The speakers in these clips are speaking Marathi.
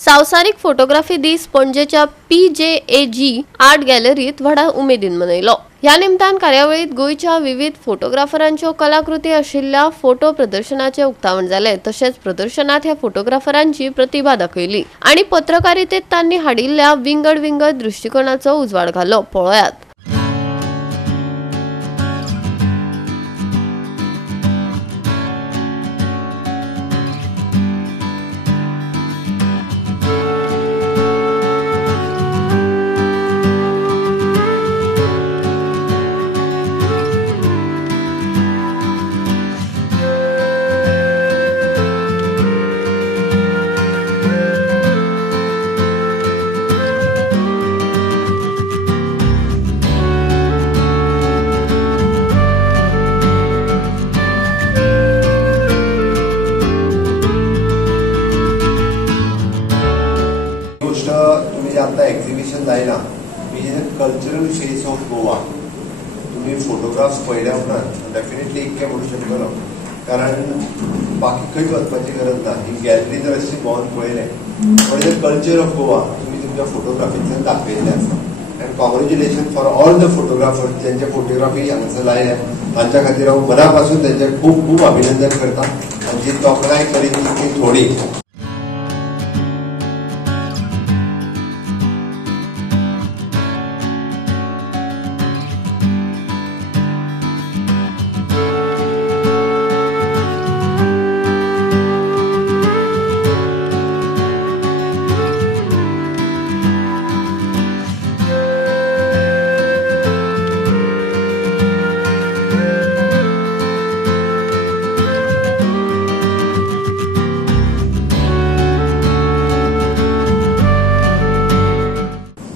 संवसारीक फोटोग्राफी दीस पणजेच्या PJAG आर्ट गॅलरीत व्हडा उमेदीन मनयलो। ह्या निमतान कार्यावळीत गोयच्या विविध फोटोग्राफरांच्यो कलाकृती आशिल्ल्या फोटो प्रदर्शनाचे उक्तावण जाले। तशेंच प्रदर्शनात ह्या फोटोग्राफरांची प्रतिभा दाखयली आणि पत्रकारितेत तांणी हाडिल्ल्या विंगड दृष्टिकोनाचो उजवाड घालो। पळयात। तुम्ही आता एक्झिबिशन लायला कल्चरल फेस ऑफ गोवा तुम्ही फोटोग्राफ्स पळयल्या उपरांत डेफिनेटली इतकें म्हणू शकतलो, कारण बाकी खंयच वचपाची गरज ना। ही गॅलरी जर अशी भोंवन पळयलें म्हणजे कल्चर ऑफ गोवा तुम्ही तुमच्या फोटोग्राफींतल्यान दाखयल्लें आसा। And congratulation for all the photographers ज्यांचे फोटोग्राफी हांगासर लायल्या, तांच्या खातीर हांव मना पासून त्यांचे खूब खूब अभिनंदन करता। आनी जी तोखणाय करीत ती थोडी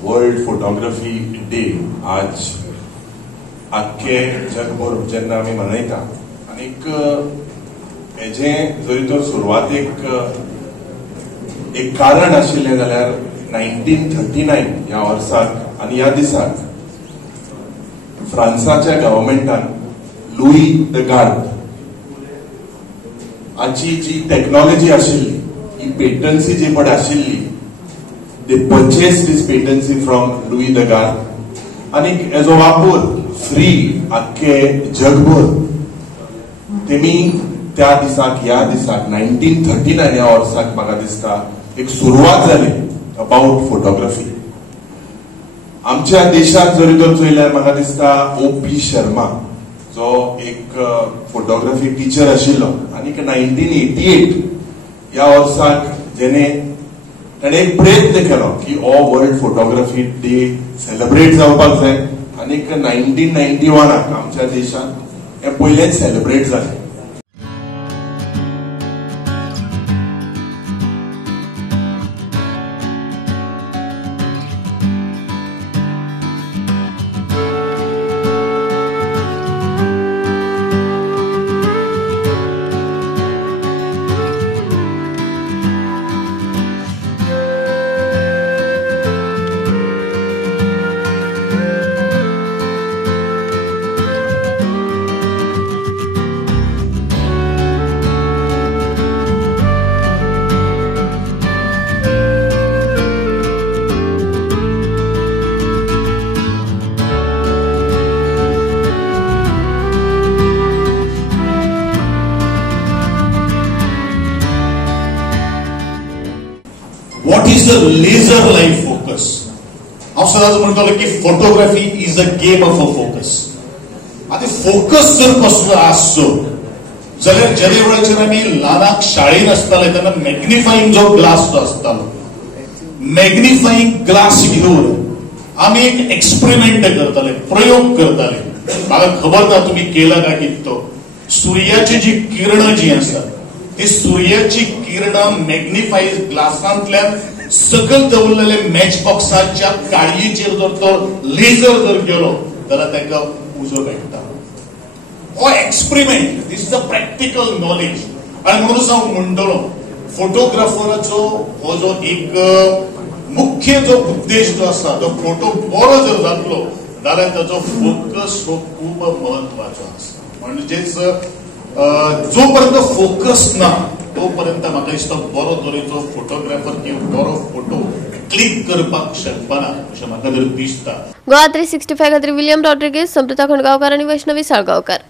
वर्ल्ड फोटोग्राफी डे आज आख्खे जगभर जेन्ना आमी मनयता आनीक हेजे जरी तर सुरवातेक एक कारण आशिल्लें जाल्यार 1939 ह्या वर्साक आनी ह्या दिसाक फ्रांसाच्या गव्हर्मेंटान लुई द गार्द हाची जी टेक्नॉलॉजी आशिल्ली, ही पेटन्सी जी पळय आशिल्ली, they purchased this patency from Louis the Garde आणि हेजो वापर फ्री आख्खे जगभर तेमी त्या दिसाक ह्या दिसाक 1939 ह्या वर्साक म्हाका दिसता एक सुरवात जाली अबाउट फोटोग्राफी। आमच्या देशात जरी तर चोयल्यार म्हाका दिसता O.P. शर्मा जो एक फोटोग्राफी टीचर आशिल्लो आनी 1988 ह्या वर्साक जेणे ताणें एक प्रयत्न केलो की हो वर्ल्ड फोटोग्राफी डे सेलिब्रेट जावपाक जाय आनी 1991 आमच्या देशात हे पयलेच सेलिब्रेट जालें। What is a laser light focus? हांव सदांच म्हणटलो की photography is a game of a focus. आतां फोकस जर कसलो आसचो जाल्यार जेदे वेळाचेर आमी ल्हानाक शाळेंत आसताले तेन्ना मॅग्निफाईंग जो ग्लास जो आसतालो, मॅग्निफाईंग ग्लास घेवन आमी एक एक्सपेरिमेंट करताले, प्रयोग करताले। म्हाका खबर ना तुम्ही केला काय की तो सूर्याची जी किरणं जी आसतात ती सूर्याची किरणां मॅग्निफाईड ग्लासांतल्यान सकल दवरलेले मॅच बॉक्साच्या काळयेचेर जर तो लेजर जर गेलो जाल्यार ताका उजो मेळटा। हो experiment, this is a practical knowledge. आणि म्हणूनच हांव म्हणटलो फोटोग्राफराचो हो जो एक मुख्य जो उद्देश जो आसा, तो फोटो बरो जर जातलो जाल्यार ताचो फोकस हो खूब महत्वाचो आसा। म्हणजेच जोपर्यंत फोकस ना तोपर्यंत म्हाका दिसता बरो तरेचो फोटोग्राफर किंवा बरो फोटो क्लिक करपाक शकपाना अशें म्हाका तर दिसता. गोवा 365 खातीर विलियम रॉड्रिगीज, समृता खंडगांवकार आनी वैष्णवी साळगांवकार.